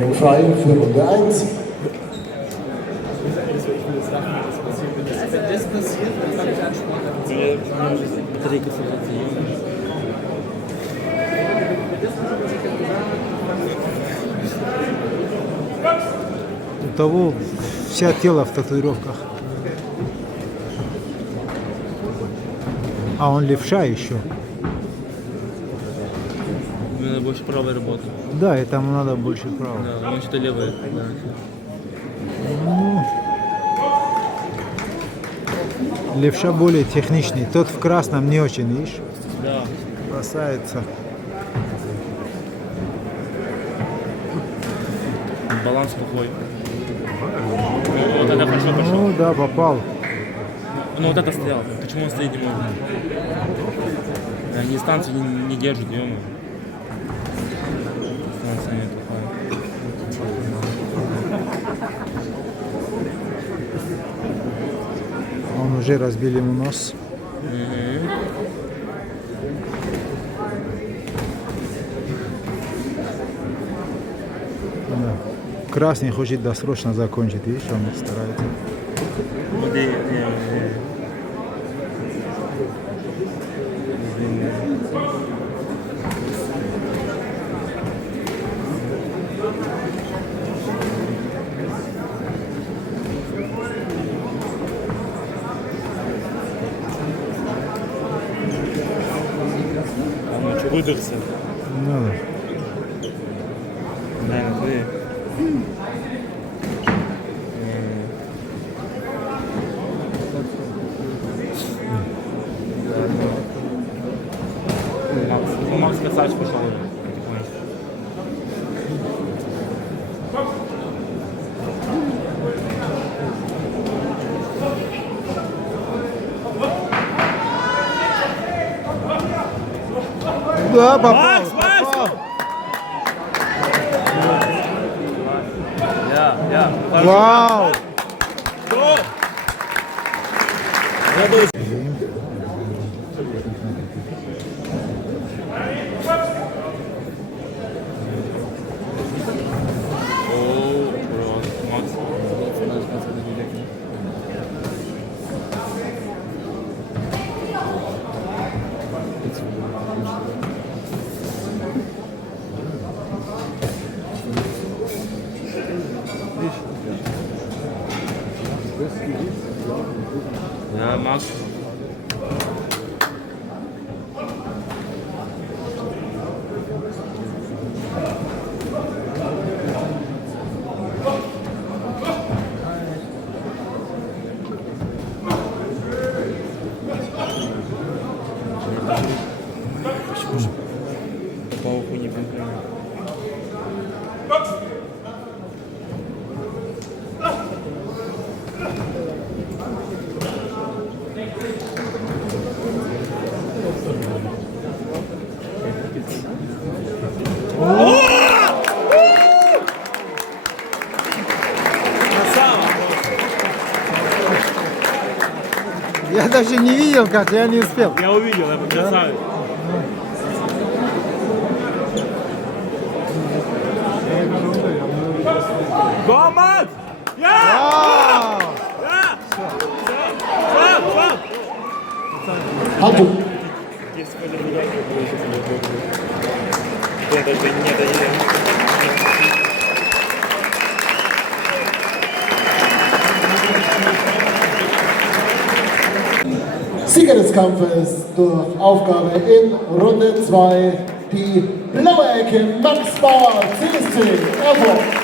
Ringfrei für Runde 1. Wenn das passiert, dann kann ich ansprechen. У того вся тело в татуировках. А он левша еще. Мне надо больше правой работы. Да, и там надо больше права. Да, он что-то левый. Да. Левша более техничный. Тот в красном не очень, видишь? Да. Бросается. Баланс плохой. Вот это хорошо пошел. Ну да, попал. Ну вот это стоял. Почему он стоит не может? Они станцию не держат, ё-моё. Станция не плохая. Он уже разбил ему нос. Да. Красный хочет досрочно закончить, видишь, он старается. Он что, выдохся? Ну, да. Наверное, ты. Макс красавчик пошел уже потихонечку. Да, попал. Макс! Я. Вау! Ja, Max. По уху не конкретно. Я даже не видел, как я не успел. Я увидел, это красавец. Go, Max! Вау! Handtuch. Я даже не доверяю. Sieger des Kampfes durch Aufgabe in Runde 2, die blaue Ecke Max Bauer, CSC Erfurt.